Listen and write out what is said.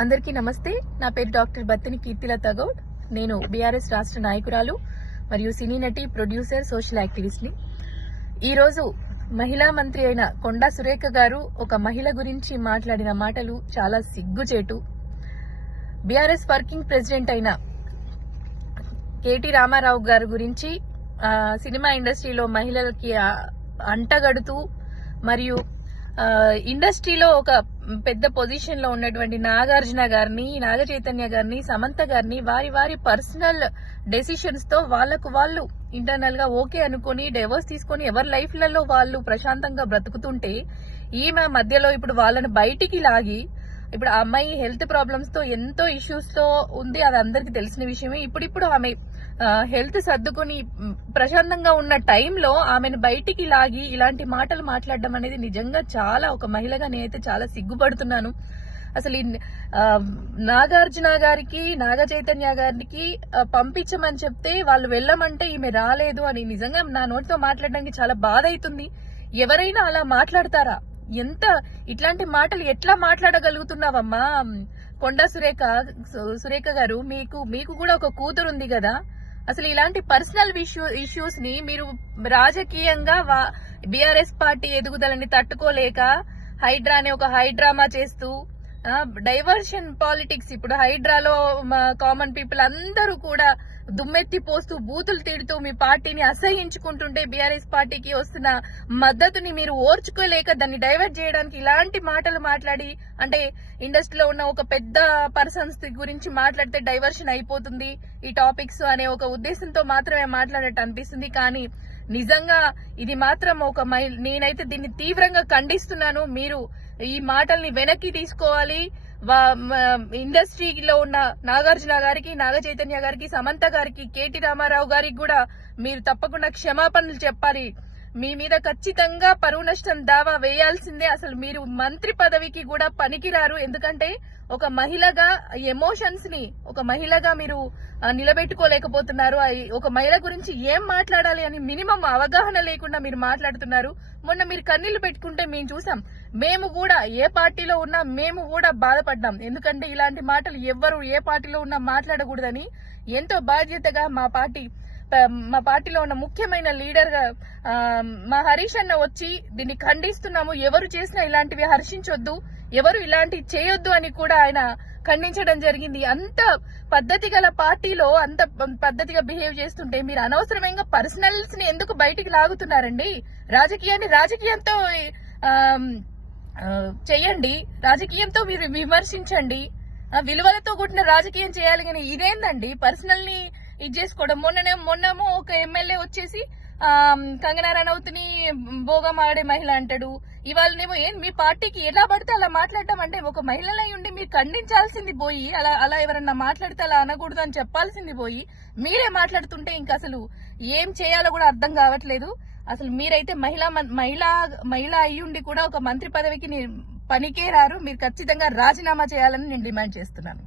అందరికీ నమస్తే. నా పేరు డాక్టర్ బత్తిని కీర్తిలత గౌడ్. నేను బీఆర్ఎస్ రాష్ట్ర నాయకురాలు మరియు సినీ నటి, ప్రొడ్యూసర్, సోషల్ యాక్టివిస్ట్ ని. ఈరోజు మహిళా మంత్రి అయిన కొండా సురేఖ గారు ఒక మహిళ గురించి మాట్లాడిన మాటలు చాలా సిగ్గుచేటు. బీఆర్ఎస్ వర్కింగ్ ప్రెసిడెంట్ అయిన కేటీ రామారావు గారి గురించి సినిమా ఇండస్ట్రీలో మహిళలకి అంటగడుతూ మరియు ఇండస్ట్రీలో ఒక పెద్ద పొజిషన్ లో ఉన్నటువంటి నాగార్జున గారిని, నాగ చైతన్య గారిని, సమంత గారిని వారి పర్సనల్ డెసిషన్స్ తో వాళ్ళు ఇంటర్నల్ గా ఓకే అనుకుని డైవర్స్ తీసుకుని ఎవరి లైఫ్ లలో వాళ్ళు ప్రశాంతంగా బ్రతుకుతుంటే ఈమె మధ్యలో ఇప్పుడు వాళ్ళని బయటికి లాగి, ఇప్పుడు ఆ అమ్మాయి హెల్త్ ప్రాబ్లమ్స్ తో ఎంతో ఇష్యూస్ తో ఉంది, అది అందరికి తెలిసిన విషయమే. ఇప్పుడు ఆమె హెల్త్ సర్దుకుని ప్రశాంతంగా ఉన్న టైంలో ఆమెను బయటికి లాగి ఇలాంటి మాటలు మాట్లాడడం అనేది నిజంగా చాలా, ఒక మహిళగా నేనైతే చాలా సిగ్గుపడుతున్నాను. అసలు నాగార్జున గారికి, నాగ చైతన్య గారికి పంపించమని చెప్తే వాళ్ళు వెళ్ళమంటే ఈమె రాలేదు అని నిజంగా నా నోటితో మాట్లాడడానికి చాలా బాధ అవుతుంది. ఎవరైనా అలా మాట్లాడతారా? ఎంత ఇట్లాంటి మాటలు ఎట్లా మాట్లాడగలుగుతున్నావమ్మా కొండా సురేఖ గారు? మీకు కూడా ఒక కూతురు ఉంది కదా. అసలు ఇలాంటి పర్సనల్ ఇష్యూస్ ని మీరు రాజకీయంగా బీఆర్ఎస్ పార్టీ ఎదుగుదలని తట్టుకోలేక హైడ్రా అనే ఒక హైడ్రామా చేస్తూ డైవర్షన్ పాలిటిక్స్, ఇప్పుడు హైడ్రాలో కామన్ పీపుల్ అందరూ కూడా దుమ్మెత్తి పోస్తూ బూతులు తిడుతూ మీ పార్టీని అసహించుకుంటుంటే బీఆర్ఎస్ పార్టీకి వస్తున్న మద్దతుని మీరు ఓర్చుకోలేక దాన్ని డైవర్ట్ చేయడానికి ఇలాంటి మాటలు మాట్లాడి, అంటే ఇండస్ట్రీలో ఉన్న ఒక పెద్ద పర్సన్స్ గురించి మాట్లాడితే డైవర్షన్ అయిపోతుంది ఈ టాపిక్స్ అనే ఒక ఉద్దేశంతో మాత్రమే మాట్లాడేట్టు అనిపిస్తుంది. కానీ నిజంగా ఇది మాత్రం నేనైతే దీన్ని తీవ్రంగా ఖండిస్తున్నాను. మీరు ఈ మాటల్ని వెనక్కి తీసుకోవాలి. ఇండస్ట్రీలో ఉన్న నాగార్జున గారికి, నాగ చైతన్య గారికి, సమంత గారికి, కేటీ రామారావు గారికి కూడా మీరు తప్పకుండా క్షమాపణలు చెప్పాలి. మీ మీద ఖచ్చితంగా పరువు నష్టం దావా వేయాల్సిందే. అసలు మీరు మంత్రి పదవికి కూడా పనికిరారు. ఎందుకంటే ఒక మహిళగా ఎమోషన్స్ ని ఒక మహిళగా మీరు నిలబెట్టుకోలేకపోతున్నారు. ఒక మహిళ గురించి ఏం మాట్లాడాలి అని మినిమం అవగాహన లేకుండా మీరు మాట్లాడుతున్నారు. మొన్న మీరు కన్నీళ్లు పెట్టుకుంటే మేము చూసాం. మేము కూడా ఏ పార్టీలో ఉన్నా మేము కూడా బాధపడ్డాం. ఎందుకంటే ఇలాంటి మాటలు ఎవ్వరు ఏ పార్టీలో ఉన్నా మాట్లాడకూడదని ఎంతో బాధ్యతగా మా పార్టీలో ఉన్న ముఖ్యమైన లీడర్ గా మా హరీష్ అన్న వచ్చి దీన్ని ఖండిస్తున్నాము, ఎవరు చేసినా ఇలాంటివి హర్షించొద్దు, ఎవరు ఇలాంటివి చేయొద్దు అని కూడా ఆయన ఖండించడం జరిగింది. అంత పద్ధతి గల పార్టీలో అంత పద్ధతిగా బిహేవ్ చేస్తుంటే మీరు అనవసరమైన పర్సనల్స్ ని ఎందుకు బయటికి లాగుతున్నారండి? రాజకీయాన్ని రాజకీయంతో చేయండి, రాజకీయంతో మీరు విమర్శించండి, విలువలతో కూడిన రాజకీయం చేయాలి. కానీ ఇదేందండి పర్సనల్ ని ఇది చేసుకోవడం? మొన్నమో ఒక ఎమ్మెల్యే వచ్చేసి కంగనా రనౌత్ని భోగం ఆడే మహిళ అంటాడు. ఇవాళనేమో మీ పార్టీకి ఎలా పడితే అలా మాట్లాడటం అంటే ఒక మహిళలై ఉండి మీరు ఖండించాల్సింది పోయి అలా ఎవరన్నా మాట్లాడితే అలా అనకూడదు అని చెప్పాల్సింది పోయి మీరే మాట్లాడుతుంటే ఇంకా అసలు ఏం చేయాలో కూడా అర్థం కావట్లేదు. అసలు మీరైతే మహిళ అయ్యుండి కూడా ఒక మంత్రి పదవికి పనికే రారు. మీరు ఖచ్చితంగా రాజీనామా చేయాలని నేను డిమాండ్ చేస్తున్నాను.